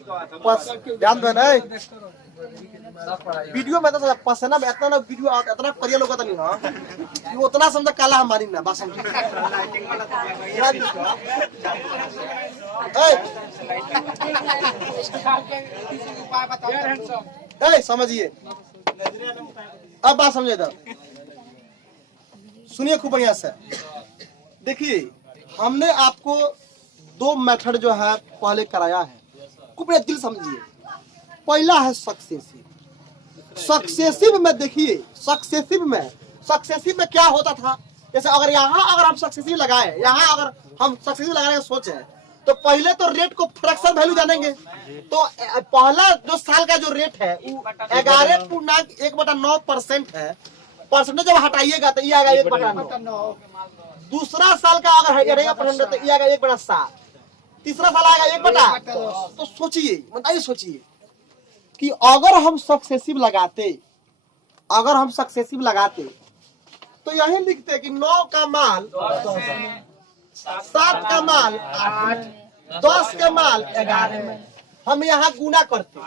ध्यान देना वीडियो में तो पसना में इतना ना वीडियो इतना करिया लोग नहीं हां कि उतना समझ काला हमारी ना बस समझ ए समझिए अब बात समझे तो सुनिए खूब बढ़िया से। देखिए हमने आपको दो मेथड जो है पहले कराया है, खूब बढ़िया दिल समझिए। पहला है सक्सेसिव। सक्सेसिव में देखिए सक्सेसिव में क्या होता था, जैसे अगर अगर हम सक्सेसिव लगाए, अगर हम सक्सेसिव लगाने का सोचे तो पहले तो रेट को फ्रैक्शन वैल्यू जानेंगे। तो पहला जो साल का जो रेट है वो 11.1/9% है। परसेंटेज जब हटाइएगा तो ये आएगा 1/9। दूसरा साल का अगर हटाइएगा परसेंटेज तो ये आएगा 1/7। तीसरा साल आएगा 1/10। तो सोचिए, बताइए सोचिए कि अगर हम सक्सेसिव लगाते तो यही लिखते कि 9 का माल 7 का माल 8, 10 का माल 11 में हम यहाँ गुना करते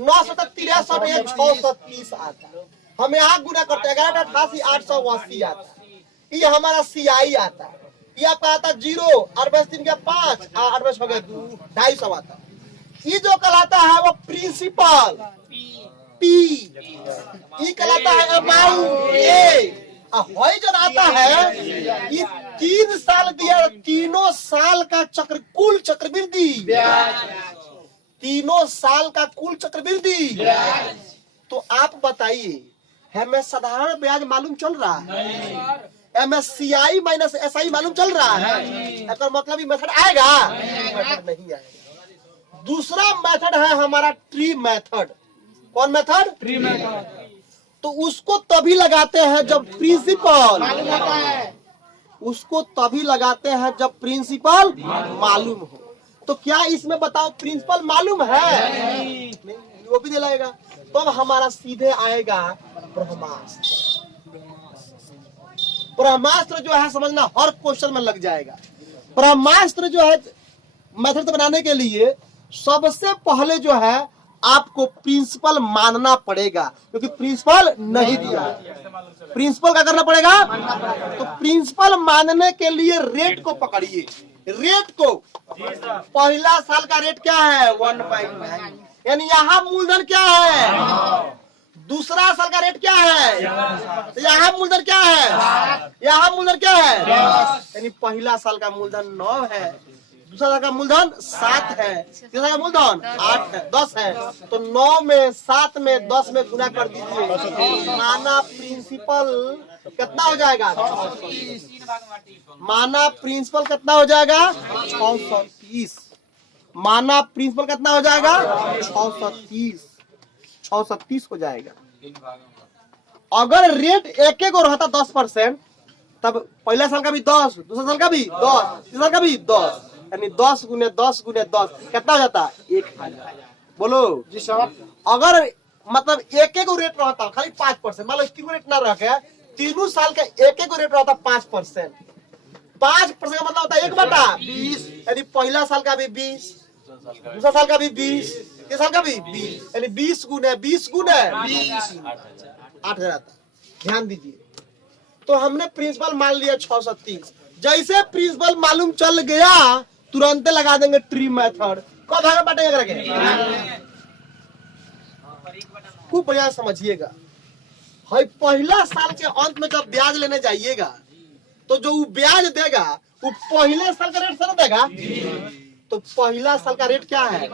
9 से 63 630 आता। हम यहाँ गुना करते 11 880 आता। ये हमारा CI आता। ये आपका आता 0 3 के 5 8 हो गए 250 आता। ये जो कहलाता है वो प्रिंसिपल P, ये कहलाता है अमाउंट A। वही जो आता है ये 3 साल दिया, तीनों साल का कुल चक्रवृद्धि, तीनों साल का कुल चक्रवृद्धि। तो आप बताइए हमें साधारण ब्याज मालूम चल रहा है? हमें CI माइनस SI मालूम चल रहा है? इसका मतलब ये मेथड आएगा? नहीं आएगा। दूसरा मेथड है हमारा ट्री मेथड। कौन मेथड? Tree method. तो उसको तभी लगाते हैं जब प्रिंसिपल मालूम होता है, उसको तभी लगाते हैं जब प्रिंसिपल मालूम हो। तो क्या इसमें बताओ प्रिंसिपल मालूम है? नहीं, वो भी दिलाएगा। तो अब हमारा सीधे आएगा ब्रह्मास्त्र। ब्रह्मास्त्र जो है समझना हर क्वेश्चन में लग जाएगा। ब्रह्मास्त्र जो है मेथड बनाने के लिए सबसे पहले जो है आपको प्रिंसिपल मानना पड़ेगा, क्योंकि प्रिंसिपल नहीं दिया। प्रिंसिपल क्या करना पड़ेगा? तो प्रिंसिपल मानने के लिए रेट को पकड़िए। रेट को पहला साल का रेट क्या है? 1.9, यानी यहाँ मूलधन क्या है? दूसरा साल का रेट क्या है? तो यहाँ मूलधन क्या है? यहाँ मूलधन क्या है? यानी पहला साल का मूलधन 9 है, दूसरा साल का मूलधन 7 है, तीसरा का मूलधन 8 है, 10 है। तो 9 में 7 में 10 में गुना कर दीजिए। माना प्रिंसिपल कितना हो जाएगा? माना प्रिंसिपल कितना हो जाएगा? 630। माना प्रिंसिपल कितना हो जाएगा? 630 हो जाएगा। अगर रेट एक रहता 10%, तब पहला साल का भी 10, दूसरा साल का भी 10, तीसरा साल का भी 10, यानी 10 गुने 10 गुने 10 कितना हो जाता? 1000। बोलो जी साहब। अगर मतलब एक रेट रहता खाली 5%, मान लो तीनों रेट ना रह गया, तीनों साल का एक रेट रहता 5%। 5% का मतलब होता है 1/20, यानी पहला साल का भी 20, दूसरा साल का भी 20, तीसरा साल का भी 20, यानी 20 गुने 8,000 आता। ध्यान दीजिए। तो हमने प्रिंसिपल मान लिया 630। जैसे प्रिंसिपल मालूम चल गया तुरंत लगा देंगे ट्री मेथड। कब भागा बांटेगा करके? खूब बढ़िया समझिएगा। भाई पहला साल के अंत में जब ब्याज लेने जाइएगा तो जो वो ब्याज देगा वो पहले साल का रेट से ना देगा। तो पहला साल का रेट क्या है?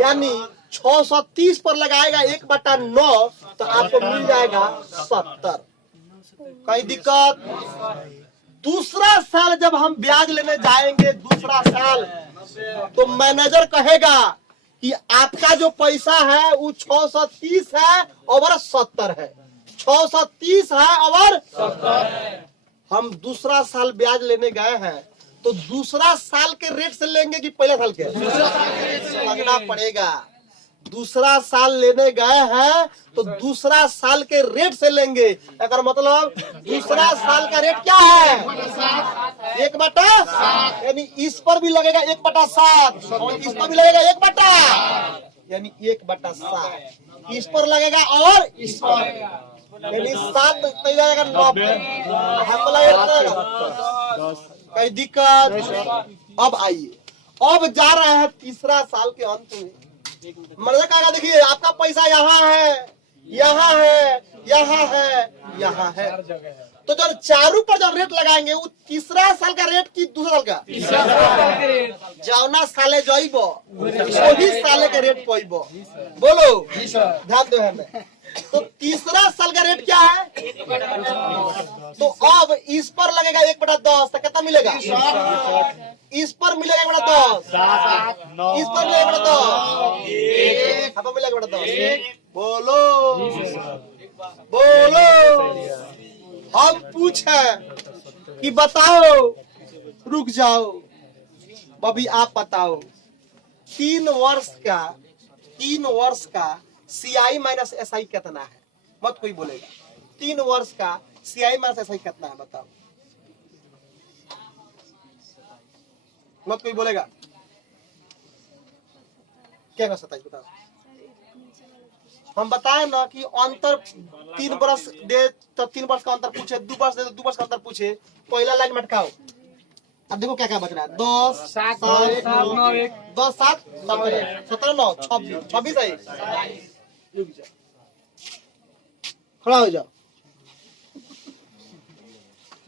यानी 630 पर लगाएगा 1/9 तो आपको मिल जाएगा 70। कोई दिक्कत? दूसरा साल जब हम ब्याज लेने जाएंगे, दूसरा साल, तो मैनेजर कहेगा कि आपका जो पैसा है वो 630 है और 70 है। 630 है और 70। हम दूसरा साल ब्याज लेने गए हैं तो दूसरा साल के रेट से लेंगे कि पहले साल के? लगना पड़ेगा। दूसरा साल लेने गए हैं तो दूसरा साल के रेट से लेंगे। अगर मतलब दूसरा साल का रेट क्या है 1/7, यानी इस पर भी लगेगा 1/7 और इस पर भी लगेगा 1/, यानी 1/7 इस पर लगेगा और इस पर, यानी 7 जाएगा 90, हमको लगेगा कहीं दिक्कत। अब आइए, अब जा रहे हैं तीसरा साल के अंत में। मतलब क्या देखिए, आपका पैसा यहाँ है, यहाँ है, यहाँ है, यहाँ है, तो जब चारों पर जब रेट लगाएंगे वो तीसरा साल का रेट की दूसरा साल का जौना साले जाइबो वही साले के रेट पाइबो। बोलो ध्यान दो हमें। तो तीसरा साल का रेट क्या है, तो अब इस पर लगेगा 1/10, तो कितना मिलेगा, इस पर मिलेगा 1/10, इस पर मिलेगा 1/10, अब मिलेगा 1/10। बोलो बोलो। अब पूछे कि बताओ, रुक जाओ बबी आप बताओ, 3 वर्ष का CI माइनस SI कितना है? मत कोई बोलेगा। 3 वर्ष का CI माइनस SI कितना है बताओ, मत कोई बोलेगा। क्या कर 27 बताओ। हम बताए ना कि अंतर 3 वर्ष दे तो 3 वर्ष का अंतर पूछे, 2 वर्ष दे तो 2 वर्ष का अंतर पूछे। पहला लाइन में अटकाओ। अब देखो क्या क्या बच रहा है, 10 7 9 1 10 7 17 9 26 है। खड़ा हो जाओ,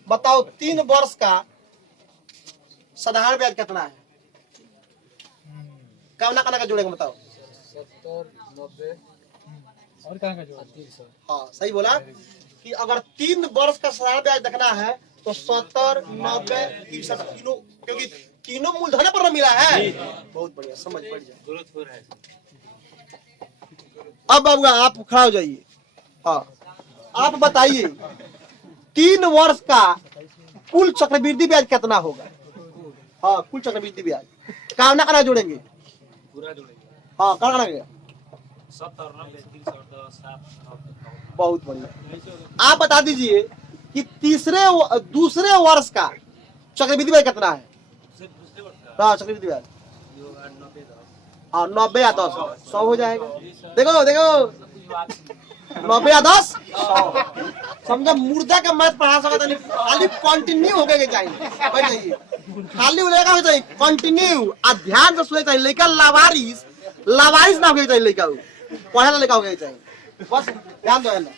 बताओ 3 वर्ष का साधारण ब्याज कितना है? कौना का जोड़ेंगे बताओ। 70 90 और कहाँ का जोड़? हाँ सही बोला कि अगर 3 वर्ष का साधारण ब्याज देखना है तो 70 90 60 तीनों, क्योंकि तीनों मूलधन पर मिला है। बहुत बढ़िया, समझ पड़ जाए, जरूरत हो रहा है। अब बाबूआ आप खड़ा हो जाइए। हाँ आप बताइए 3 वर्ष का कुल चक्रवृद्धि ब्याज कितना होगा? हाँ कुल चक्रवृद्धि ब्याज कामना करा जोड़ेंगे, पूरा जोड़ेंगे। हाँ करा गया 70 90 310 7 बहुत बढ़िया। आप बता दीजिए कि दूसरे वर्ष का चक्रवृद्धि ब्याज कितना है? हाँ चक्रवृद्धि ब्याज 90 या 10 100 हो जाएगा। देखो देखो 90 या 10 समझा। मुर्दा का मैथ पढ़ा सकता नहीं, खाली कंटिन्यू हो गए चाहिए, खाली लेगा हो चाहिए कंटिन्यू। आ ध्यान से सुने चाहिए, लेकर लावारिस ना हो चाहिए, लेकर पढ़े लेकर हो चाहिए, बस ध्यान दो ना,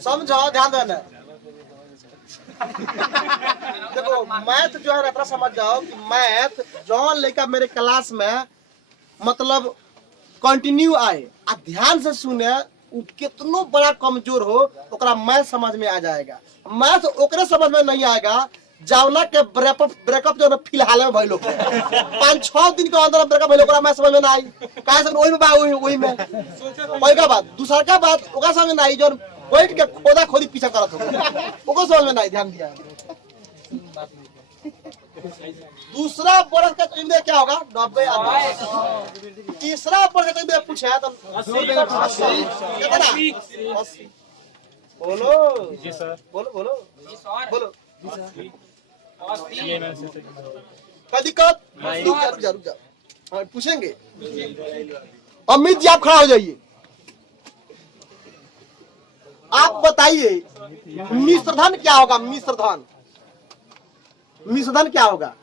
समझो ध्यान दो ना। देखो मैथ जो है ना, इतना समझ जाओ कि मैथ जो लेकर मेरे क्लास में मतलब कंटिन्यू आए, आ ध्यान से सुने, वो कितनो बड़ा कमजोर हो ओकरा मैथ समझ में आ जाएगा। मैथ ओकरे समझ में नहीं आएगा जावना के ब्रेकअप जो फिलहाल में भइलो 5-6 दिन के अंदर ब्रेकअप भइलो, ओकरा मैथ समझ में ना आई। काहे से ओही में बा ओही में पहिला बात, दूसरा का बात ओकरा समझ में ना आई, जो बैठ के खोदा खोदी पीछा करत हो ओको समझ में ना आई। ध्यान दिया। दूसरा वर्ष का चक्रवृद्धि क्या होगा? 90 या 10। तीसरा वर्ष का चक्रवृद्धि पूछा तो 80 कितना? 80। बोलो जी सर, बोलो बोलो जी सर, बोलो जी सर। क्या दिक्कत? रुक जाओ पूछेंगे। अमित जी आप खड़ा हो जाइए। आप बताइए मिश्रधन क्या होगा? मिश्रधन क्या होगा?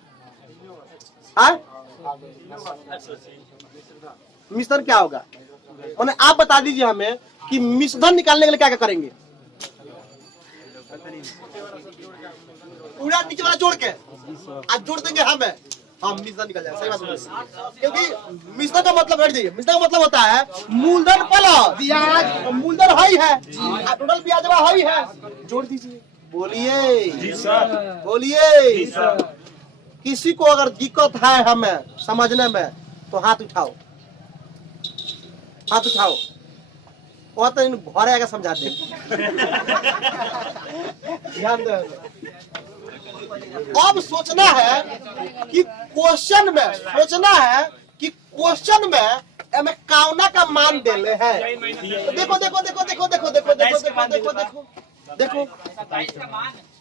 मिश्रण क्या होगा? मैंने आप बता दीजिए हमें कि मिश्रण निकालने के लिए क्या क्या करेंगे? पूरा नीचे वाला जोड़ के आज जोड़ देंगे हमें, हम मिश्रण निकल जाएगा। सही बात है, क्योंकि मिश्रण का मतलब हट जाइए, मिश्रण का मतलब होता है मूलधन प्लस ब्याज, मूलधन हाई है, टोटल ब्याज हाई है, जोड़ दीजिए। बोलिए जी सर, बोलिए जी सर। किसी को अगर दिक्कत है हमें समझने में तो हाथ उठाओ, हाथ उठाओ, वो तो इन घरे आके समझा दे। ध्यान दो। अब सोचना है कि क्वेश्चन में सोचना है कि क्वेश्चन में एमे काउना का मान देले है। तो देखो देखो देखो देखो देखो देखो देखो देखो देखो देखो देखो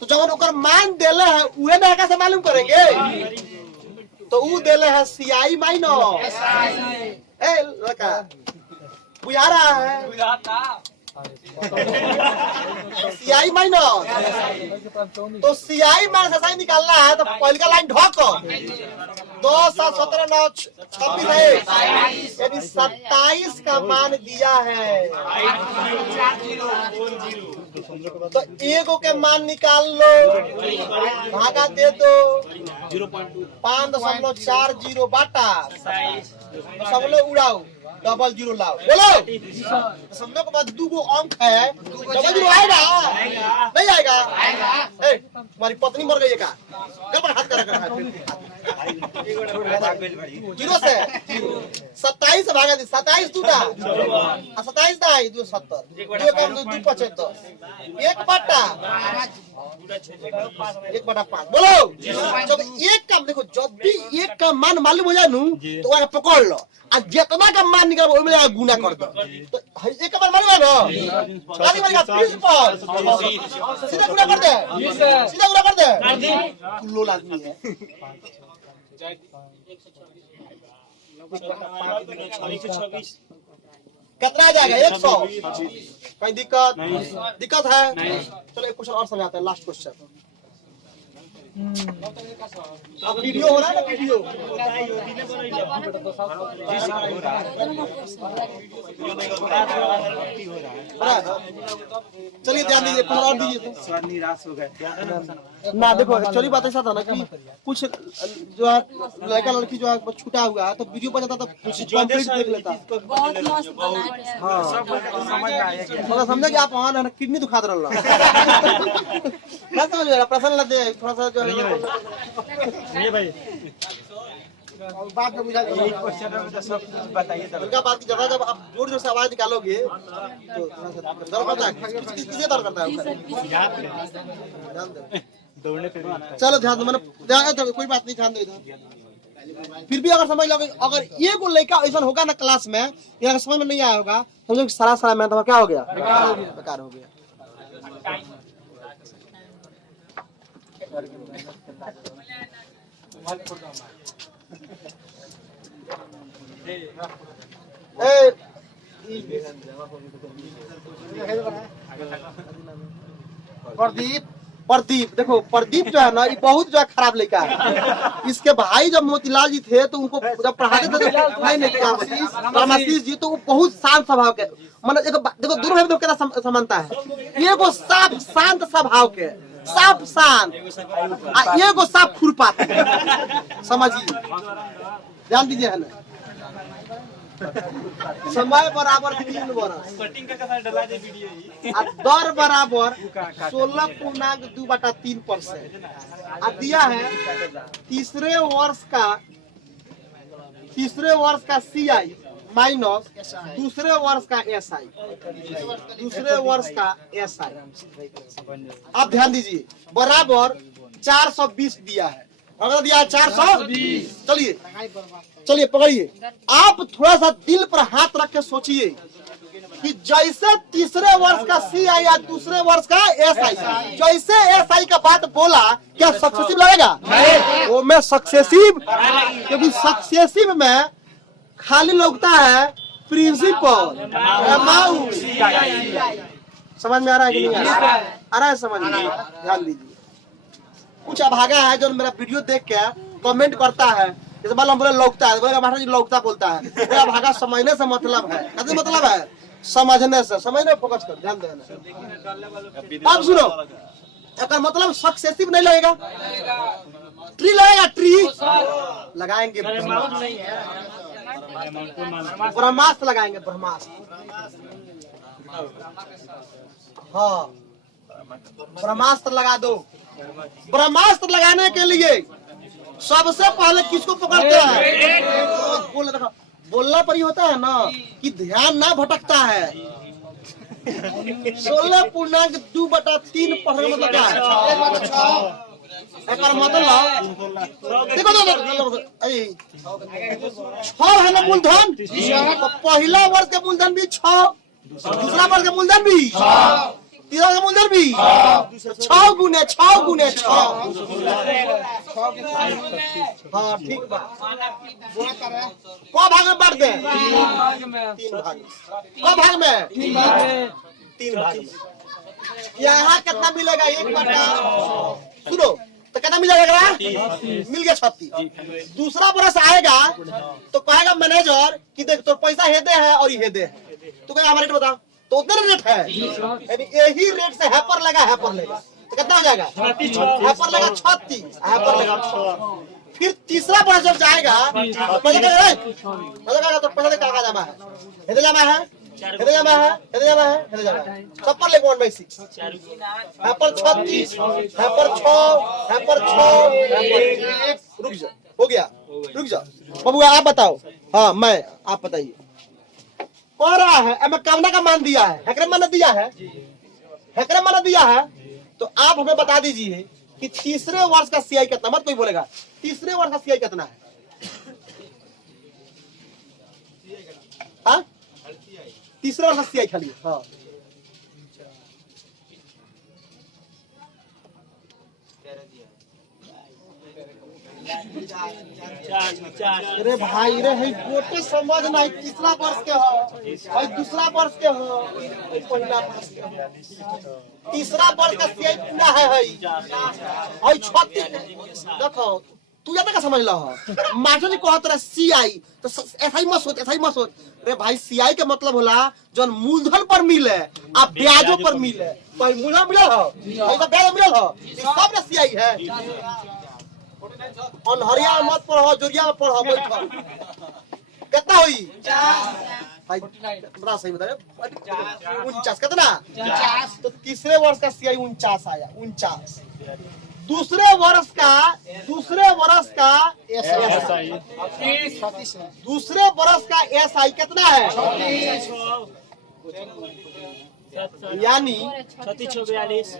तो जब ओकर मान देले है उहे ना कैसे मालूम करेंगे। तो ऊ देले है सीआई माइनस ए लड़का बुझा रहा है सीआई माइनस। तो सीआई माइनस एसआई निकालना है तो पहले का लाइन ढोको 2 7 17 9 26 है यानी 27 का मान दिया है। तो एगो के मान निकाल लो भागा दे दो 5.40 बाटा सब लोग उड़ाओ डबल जीरो लाओ बोलो समझो के बाद 2 अंक है डबल जीरो आएगा नहीं आएगा। ए तुम्हारी पत्नी मर गई है का गड़बड़ हाथ कर जीरो से 27 से भागा दी 27 टूटा 27 ना आई 270 2 कम 2 75 1 बटा 1/5 बोलो जब एक का देखो जब भी एक का मान मालूम हो जाए नू तो वहां पकड़ लो और जितना का मान निकाल वो में गुना कर दो। तो एक का मान मालूम है ना आगे बढ़ेगा प्रिंसिपल सीधा गुना कर दे सीधा गुना कर दे लो आदमी है कितना आ जाएगा 100 कोई दिक्कत है। चलो एक क्वेश्चन और समझाते हैं लास्ट क्वेश्चन। अब वीडियो हो रहा है ना वीडियो चलिए ध्यान दीजिए थोड़ा और दीजिए तो स्वाद निराश हो गए ना। देखो एक्चुअली बात ऐसा था ना कि कुछ जो है लड़का लड़की जो है छूटा हुआ है तो वीडियो पर जाता तो कंप्लीट देख लेता। बहुत मस्त बना है। हाँ समझ आया थोड़ा समझे कि आप वहाँ किडनी दुखा रहा ना समझ रहा प्रसन्न लगे थोड़ा सा जो ये भाई बात में बुझा क्वेश्चन में तो सब कुछ बताइए तो उनका बात की जगह जब आप जोर जोर से आवाज निकालोगे तो डर करता है किसे डर करता है ध्यान दो दौड़ने पे भी चलो ध्यान दो मैंने ध्यान दो कोई बात नहीं ध्यान दो इधर। फिर भी अगर समझ लोगे अगर ये को लड़का ऐसा होगा ना क्लास में या समझ में नहीं आया होगा समझो सारा मैं तो क्या हो गया बेकार हो गया। प्रदीप देखो प्रदीप जो है ना ये बहुत जो है खराब लड़का है। इसके भाई जब मोतीलाल जी थे तो उनको जब पढ़ाते थे तो भाई नहीं रामाशीष जी तो वो बहुत शांत स्वभाव के मतलब देखो दोनों में कितना समानता है। ये को साफ शांत स्वभाव के साफ शांत ये को साफ खुरपात समझिए ध्यान दीजिए है ना। समय बराबर 3 बरस कटिंग का कैसा डला दे वीडियो और दर बराबर 16.3% और दिया है तीसरे वर्ष का सीआई माइनस दूसरे वर्ष का एसआई आप ध्यान दीजिए बराबर 420 दिया है अगर दिया 420 चलिए पकड़िए। आप थोड़ा सा दिल पर हाथ रख के सोचिए कि जैसे तीसरे वर्ष का सीआई या दूसरे वर्ष का एसआई जैसे एसआई का बात बोला क्या सक्सेसिव लगेगा वो में सक्सेसिव क्योंकि सक्सेसिव में खाली लगता है प्रिंसिपल अमाउंट। समझ में आ रहा है कि नहीं आ रहा है समझ में ध्यान दीजिए। कुछ अभागा है जो मेरा वीडियो देख के कमेंट करता है जैसे मान लो बोले लौकता है बोले महाराज जी लौकता बोलता है मेरा भागा समझने से मतलब है कैसे मतलब है समझने से समझने फोकस कर ध्यान देना। अब सुनो अगर मतलब सक्सेसिव नहीं लगेगा ट्री लगेगा ट्री लगाएंगे ब्रह्मास्त्र लगाएंगे ब्रह्मास्त्र। हाँ ब्रह्मास्त्र लगा दो। ब्रह्मास्त्र लगाने के लिए सबसे पहले किसको पकड़ते हैं बोलना पर ही होता है ना कि ध्यान ना भटकता है। 16.2/3 पढ़ने मतलब क्या है एक बार मतलब देखो छह है ना मूलधन, तो पहला वर्ष के मूलधन भी 6, दूसरा वर्ष के मूलधन भी 6, तीसरा वर्ष के मूलधन भी 6 गुने 6। हाँ ठीक बा। को भाग में बांट दे? 3 भाग। को भाग में? 3 भाग। यहाँ कितना मिलेगा? 1/। सुनो तो कितना मिलेगा? मिल गया 36। दूसरा बरस आएगा तो कहेगा मैनेजर कि देख तो पैसा हेदे है और ये हेदे है, तो कहेगा हमारा रेट बता, तो उतना रेट है, यानी यही रेट से हैपर लगा तो कितना हो जाएगा? हैपर लगा 36, हैपर लगा 6। फिर तीसरा बरस जब जाएगा तो पैसा तो पैसा कहाँ जमा है? हेदे जमा है, हेदे जमा है, हेदे जमा है, हेदे जमा है, सब पर लेके 1/6 है पर 36 है पर 6 है पर 6। रुक जा, हो गया, रुक जा बबुआ आप बताओ। हाँ मैं, आप बताइए कह रहा है मैं कामना का मान दिया है, हैकरे मान दिया है, हैकरे मान दिया है, तो आप हमें बता दीजिए कि तीसरे वर्ष का सीआई कितना? मत कोई बोलेगा तीसरे वर्ष का सीआई कितना है? हाँ तीसरे वर्ष का सीआई खाली। हाँ अरे भाई रे है गोटे समझ नहीं, तीसरा वर्ष के हो भाई, दूसरा वर्ष के हो, पहला वर्ष के हो, तीसरा वर्ष का सीआई कितना है? भाई 36। देखो तू ज्यादा का समझ लो मास्टर जी कहत रहा सीआई, तो ऐसा ही मत सोच, ऐसा ही मत सोच। अरे भाई सीआई के मतलब होला जो मूलधन पर मिले आ ब्याजों पर मिले, तो मूलधन मिलल हो, ब्याज मिलल हो, सब ना सीआई है। अनहरिया मत पढ़ो, जोरिया में पढ़ो, बैठो। कितना हुई? भाई बड़ा सही बताए 49। कितना? 49। तो तीसरे वर्ष का सीआई 49 आया, 49। दूसरे वर्ष का एसआई, दूसरे वर्ष का एसआई कितना है? यानी 36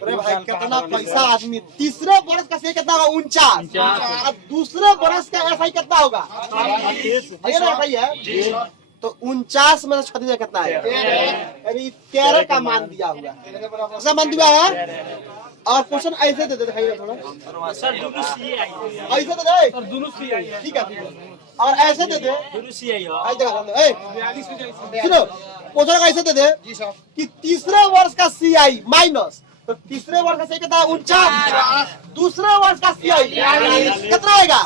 अरे भाई कितना पैसा आदमी। तीसरे वर्ष का सीआई कितना होगा? 49। अब दूसरे वर्ष का एसआई कितना होगा? 38 है। तो 49 में 36 कितना है? यानी 13 का मान दिया हुआ, ऐसा मान दिया है। और क्वेश्चन ऐसे दे दे, दिखाइए थोड़ा सर, दोनों सीए आई ऐसे दे दे, सर दोनों सी आई है। ठीक है, और ऐसे दे दे, दोनों सीए आई हो। ऐसे देखा ए सुनो क्वेश्चन ऐसे दे दे कि तीसरे वर्ष का सीआई माइनस, तो तीसरे वर्ष का सीआई कितना है? 49। दूसरे वर्ष का सीआई कितना आएगा?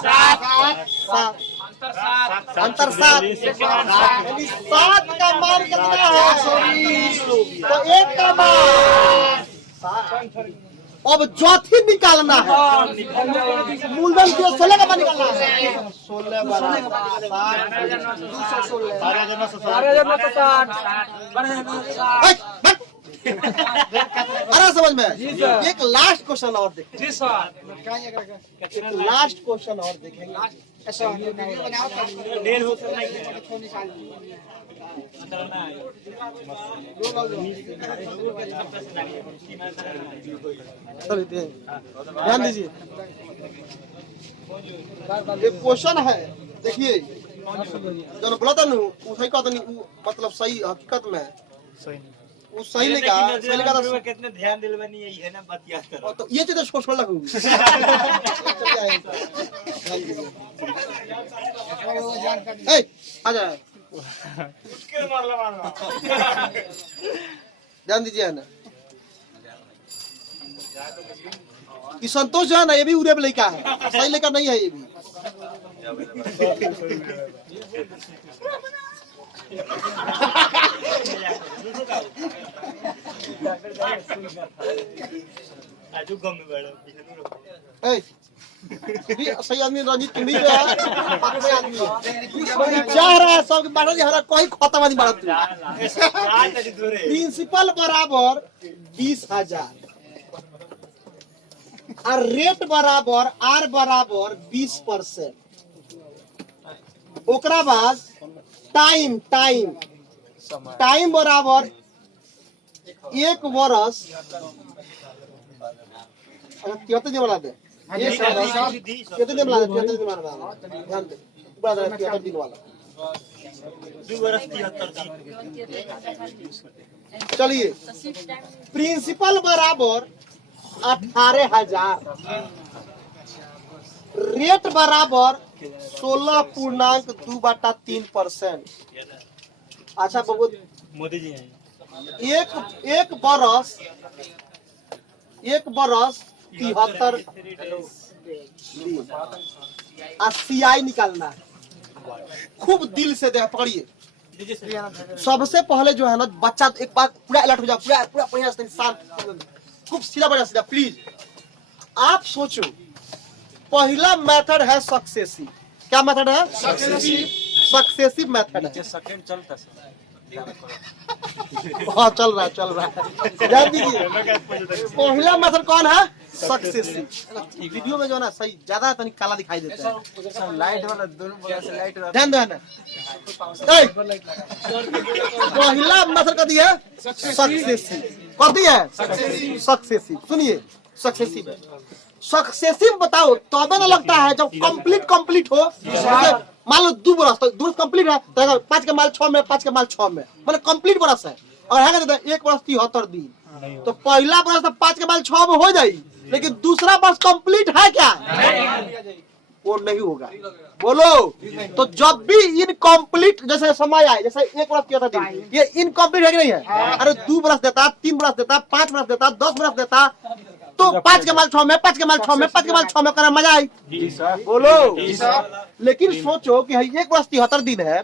7। अंतर 7, यानी 7 का मान कितना है? तो 1 का मान 7। अब चौथी निकालना है, मूलधन जो 16 का मान निकालना है। 16 अरे समझ में। एक लास्ट क्वेश्चन और देखेंगे, लास्ट क्वेश्चन और देखेंगे। ध्यान दीजिए, एक क्वेश्चन है, देखिए जो बोला था सही कहता नहीं, मतलब सही हकीकत में वो सही लिखा तो कितने ध्यान दिल बनी है ना बतिया करो। तो ये चीज छोड़ लगू आ जाए। ध्यान दीजिए ना, कि संतोष जो है ना ये भी उरे लड़का है, सही लड़का नहीं है ये भी। सही आदमी रंजीत भी है, आदमी चाह रहा है सब बाटा जी हरा कोई खत्म आदमी बाटा। प्रिंसिपल बराबर 20,000 और रेट बराबर आर बराबर 20%। ओकरा बाद टाइम बराबर एक वर्ष 73 दिन बना दे, एक वर्ष 73 दिन बना दे, 73 दिन बना दे, ध्यान दे, बना दे 73 दिन वाला। 2 वर्ष 73 दिन। चलिए, प्रिंसिपल बराबर 18,000, रेट बराबर 16.2/3%। अच्छा बाबू, मोदी जी हैं। एक बरस 73 CI निकालना है, खूब दिल से दे, पकड़िए। सबसे पहले जो है ना बच्चा, एक बार पूरा अलर्ट हो जाओ, पूरा पूरा बढ़िया से शांत, खूब सीधा बढ़िया सीधा, प्लीज। आप सोचो, पहला मेथड है सक्सेसिव। क्या मेथड है? सक्सेसिव मेथड है। सेकंड चलता हाँ, चल रहा है। ध्यान दीजिए, पहला मेथड कौन है? सक्सेसिव। वीडियो में जो है ना सही ज्यादा तनिक काला दिखाई देता है, लाइट वाला दोनों बगल से लाइट वाला। ध्यान देना। पहला मेथड कर दिया सक्सेसिव, कर दिया सक्सेसिव। सुनिए, सक्सेसिव है। सक्सेसिव बताओ तब ना लगता है जब कंप्लीट हो। मान लो 2 बरस कंप्लीट है तो 5 के माल 6 में, 5 के माल 6 में, मतलब कंप्लीट बरस है। और है 1 वर्ष 73 दिन, तो पहला बरस 5 के माल 6 में हो जाएगी, लेकिन दूसरा बरस कंप्लीट है क्या? वो नहीं होगा। बोलो, तो जब भी इनकम्प्लीट जैसे समय आए, जैसे 1 वर्ष 73 दिन, ये इनकम्प्लीट है कि नहीं है? अरे 2 बरस देता, 3 बरस देता, 5 बरस देता, 10 बरस देता, तो 5 के माल 6 में, 5 के माल 6 में, 5 के माल 6 में करना मजा आई। बोलो, लेकिन सोचो कि 1 वर्ष 73 दिन है,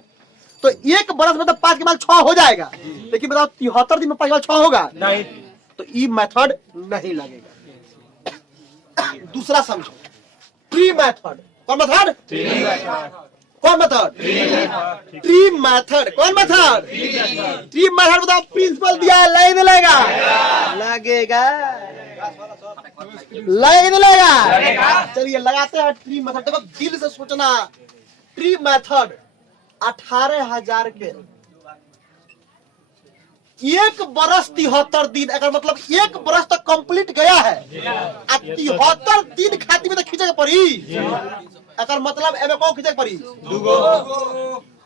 तो 1 बरस में तो 5 के माल 6 हो जाएगा, लेकिन बताओ 73 दिन में 5 के माल 6 होगा नहीं, तो ये मेथड नहीं लगेगा। दूसरा समझो, ट्री मेथड। कौन मेथड? कौन मेथड? Tree method. कौन मेथड? ट्री मेथड बताओ, प्रिंसिपल दिया है, लगेगा लगेगा लगेगा। चलिए लगाते हैं ट्री मेथड। देखो दिल से सोचना, ट्री मेथड 18,000 के 1 बरस 73 दिन, अगर मतलब 1 बरस तक कंप्लीट गया है, 73 दिन खातिर में तो खींचे के पड़ी, अगर मतलब एमे कौन खींचे के पड़ी?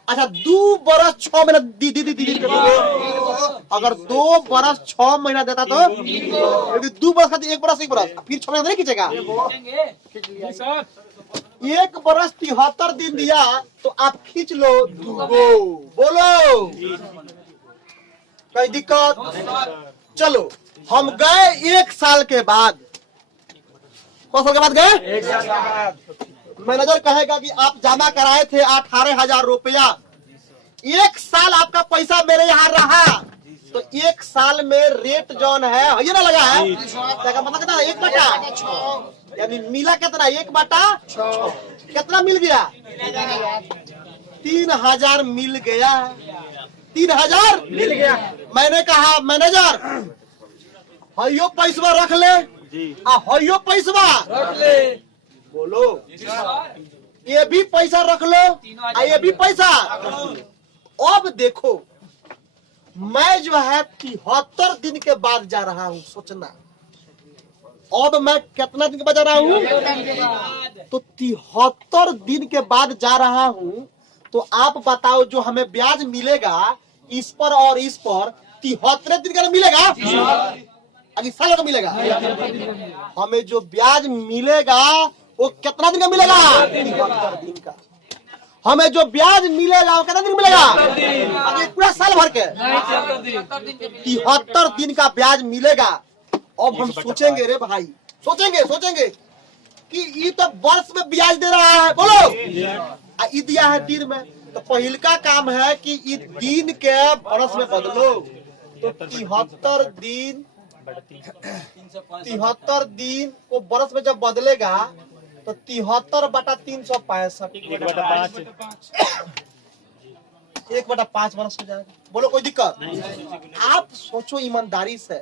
अच्छा, 2 बरस 6 महीना दी अगर 2 बरस 6 महीना देता तो 2 बरस खातिर 1 बरस फिर 6 महीना नहीं खींचेगा। 1 बरस 73 दिन दिया तो आप खींच लो 2 गो। बोलो, कोई दिक्कत? चलो, हम गए 1 साल के बाद। कौन साल के बाद गए? 1 साल के बाद। मैनेजर कहेगा कि आप जमा कराए थे 18,000 रुपया, 1 साल आपका पैसा मेरे यहाँ रहा, तो 1 साल में रेट जौन है ये ना लगा है, मतलब कितना? 1/6, यानी मिला कितना? 1/6। कितना मिल गया? 3,000 मिल गया। 3,000 मिल गया। मैंने कहा मैनेजर, हयो पैसा रख ले, हयो पैसा रख ले। बोलो, ये भी पैसा रख लो, ये भी पैसा। अब देखो, मैं जो है 73 दिन के बाद जा रहा हूँ। सोचना, अब मैं कितना दिन के बाद जा रहा हूँ? तो 73 दिन के बाद जा रहा हूँ। तो आप बताओ, जो हमें ब्याज मिलेगा इस पर और इस पर 73 दिन का मिलेगा, अभी साल का मिलेगा। हमें जो ब्याज मिलेगा वो कितना दिन का मिलेगा? 73 दिन का। हमें जो ब्याज मिलेगा वो कितना दिन मिलेगा? अभी पूरा साल भर के 73 दिन का ब्याज मिलेगा। अब हम सोचेंगे, रे भाई, सोचेंगे कि ये तो वर्ष में ब्याज दे रहा है। बोलो, ये दिया है दिन में, तो पहल का काम है कि ये दिन के वर्ष में बदलो। तो 73 दिन को वर्ष में जब बदलेगा तो 73/365 1/5 वर्ष हो जाएगा। बोलो, कोई दिक्कत? आप सोचो ईमानदारी से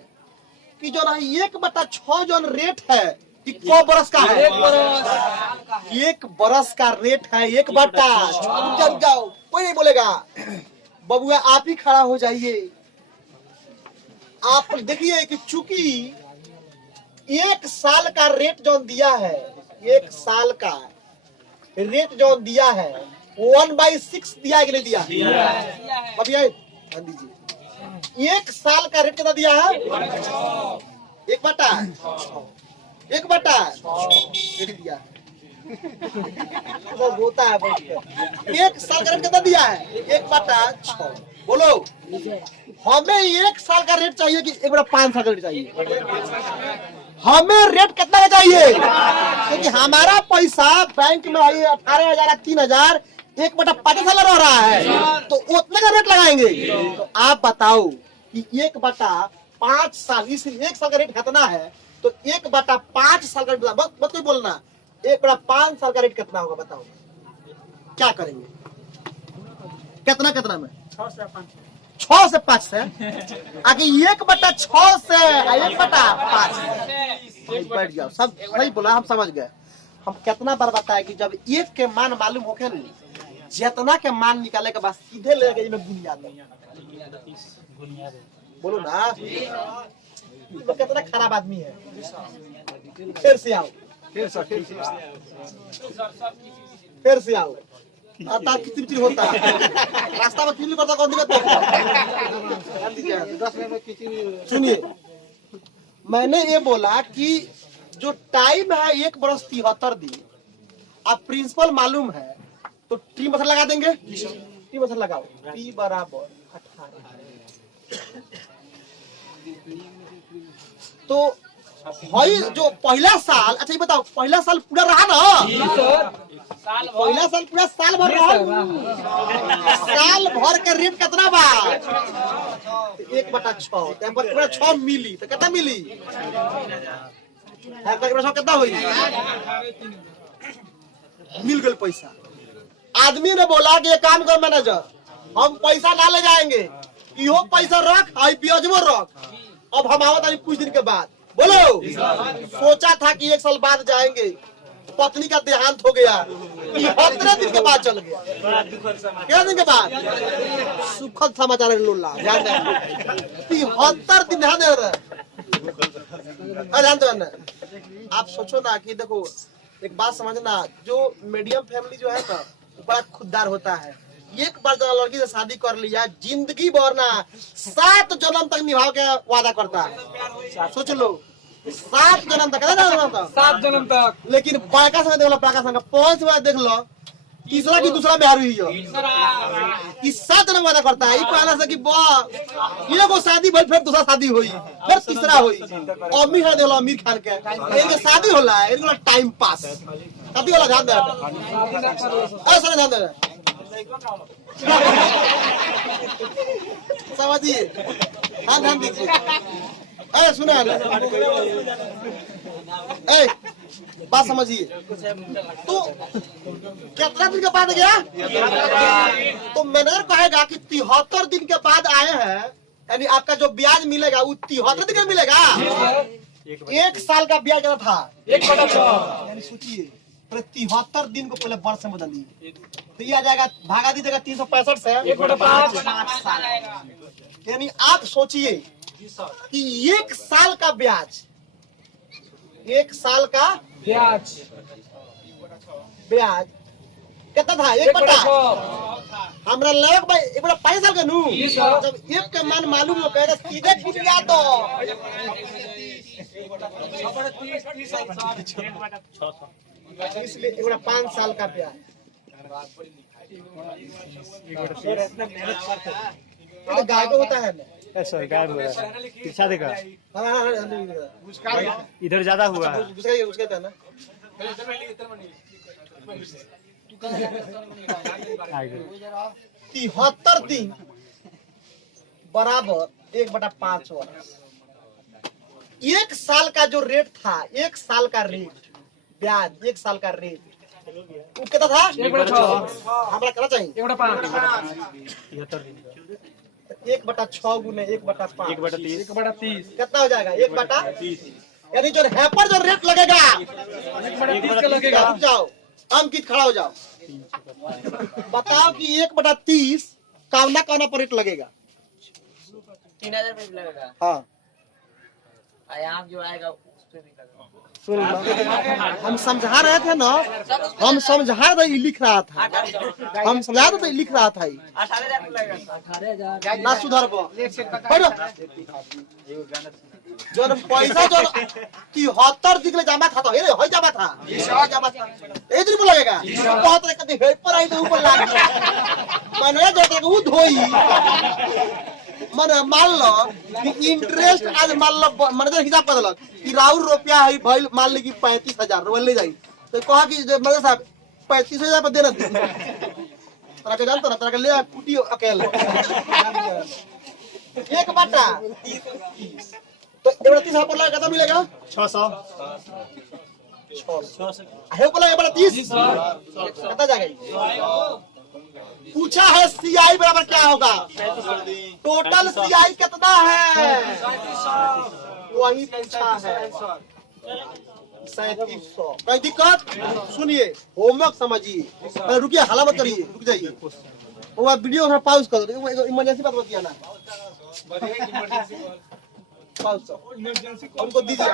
कि जो ना 1/6 जो रेट है, को बरस का है? 1 बरस का रेट है। 1/6। जब जाओ, कोई नहीं बोलेगा। बबुआ आप ही खड़ा हो जाइए। आप देखिए कि चूंकि 1 साल का रेट जो दिया है, 1 साल का रेट जो दिया है 1/6 दिया है कि नहीं दिया? अभी आए ध्यान दीजिए, 1 साल का रेट कितना दिया है? 1/6 दिया है। होता है 1 साल का रेट कितना दिया है? 1/6। बोलो हमें 1 साल का रेट चाहिए कि 1/5 साल का रेट चाहिए? हमें रेट कितना का चाहिए? क्योंकि हमारा पैसा बैंक में 18,000 3,000 1/5 साल रह रहा है, तो उतने का रेट लगाएंगे। तो आप बताओ कि 1/5 साल, इस 1 साल का रेट कितना है, तो 1/5 साल का रेट मत कोई बोलना, 1/5 साल का रेट कितना होगा बताओ? क्या करेंगे? कितना में? 6 से 5 से आगे 1/6 से 1/5 बैठ जाओ। सब सही बोला, हम समझ गए। हम कितना बार बताए कि जब 1 के मान मालूम होके नहीं, जितना के मान निकाले के बाद सीधे ले गए में बुनियाद बोलो ना, तो कितना खराब आदमी है। फिर से आओ, फिर से आओ। आता किचिर होता है रास्ता में, किचिर करता कौन दिक्कत? सुनिए, मैंने ये बोला कि जो टाइम है 1 बरस 73 दिन, अब प्रिंसिपल मालूम है तो टी मसर लगा देंगे। टी मसर लगाओ, टी बराबर 18। तो भाई जो पहला साल, अच्छा ये बताओ, पहला साल पूरा रहा ना? पहला साल पूरा साल भर रहा। साल भर के रेट कितना बा? 1/6 पूरा 6 मिली तो कितना मिली? कितना हुई? मिल गए पैसा। आदमी ने बोला कि ये काम कर मैनेजर, हम पैसा ना ले जाएंगे, इहो पैसा रख, आई ब्याजो रख। अब हम आवत आई कुछ दिन के बाद, बोलो सोचा था कि 1 साल बाद जाएंगे, पत्नी का देहांत हो गया, 15 दिन के बाद चल गया। क्या दिन के बाद? सुखद समाचार लोला ध्यान दे, 73 दिन ध्यान दे। ध्यान दो। आप सोचो ना कि देखो एक बात समझना, जो मीडियम फैमिली जो है ना बड़ा खुददार होता है। एक बार जब लड़की से शादी कर लिया, जिंदगी भर ना 7 जन्म तक निभाव के वादा करता है। सोच लो 7 जन्म तक, 7 जन्म तक। लेकिन बायका संग देख लो, बायका संग 5 बार देख लो, तीसरा की दूसरा में हारी हुई हो। इस 7 जन्म वादा करता है, कहना से कि ये को शादी भइल, फिर दूसरा शादी हुई, फिर तीसरा हुई। अमीर है देख लो, आमिर खान के इनके शादी होला है, इनका टाइम पास शादी होला। ध्यान दे, ऐसा ध्यान दे, समझिए। हाँ ध्यान दीजिए। अरे सुना ए बात समझिए। तो कितना दिन के बाद गया? तो मैनेजर कहेगा कि 73 दिन के बाद आए हैं, यानी आपका जो ब्याज मिलेगा वो 73 दिन का मिलेगा। 1 साल का ब्याज कितना था? 1/6। यानी सोचिए 73 दिन को पहले वर्ष में बदल दिए, तो ये आ जाएगा, भागा दीजिएगा 365 से 1/5। यानी आप सोचिए कि 1 साल का ब्याज, 1 साल का ब्याज कितना था? 1/6। हमरा लगभग भाई 1/5 साल का नू, जब 1 का मान मालूम हो कहेगा सीधे छूट गया तो 6 इसलिए 1/5 साल का ब्याज। गाय को होता है ना, सर गायब हुआ है, पीछा देखा हाँ, इधर ज्यादा हुआ है। उसका था ना 73 दिन बराबर 1/5 वर्ष। 1 साल का जो रेट था, 1 साल का रेट ब्याज, 1 साल का रेट वो कितना था? 1/6। हमारा करना चाहिए 1/6 गुने 1/5 1/30 कितना हो जाएगा? 1/30। यानी जो हैपर जो रेट लगेगा 1/30 का लगेगा। रुक जाओ, अंकित खड़ा हो जाओ, बताओ कि 1/30 कावना कावना पर रेट लगेगा? 3000 रुपये भी लगेगा। हाँ यहाँ जो आएगा उस पे भी लगेगा। सुन हम समझा रहे थे ना, हम समझा रहे ये लिख रहा था, हम समझा रहे थे ये लिख रहा था ये 18,000 लगेगा। 18,000 ना सुधर जो पैसा जो 73 दिखले जमा था तो हो जमा था ए दिन लगेगा बहुत कभी हेड पर आई तो ऊपर लाग गया मैंने जो वो धोई मन मान लो कि इंटरेस्ट आज मान लो मैनेजर हिसाब कर देलक कि राउर रुपया है भाई मान ली कि 35,000 रुपया ले जाई तो कहा कि मैनेजर साहब 35,000 पर देना तरह के जानता ना तरह के ले कुटी अकेले एक बाटा तो एवढा 30 पर लगा कितना मिलेगा 600 है बोला ये बड़ा 30 कितना जाएगा पूछा है सीआई बराबर क्या होगा टोटल सीआई कितना है वही पूछा है 3700 कोई दिक्कत सुनिए होमवर्क समझिए रुकिए हला मत करिए रुक जाइए वो वीडियो थोड़ा पॉज कर दो इमरजेंसी बात बताइए ना पॉज हमको दीजिए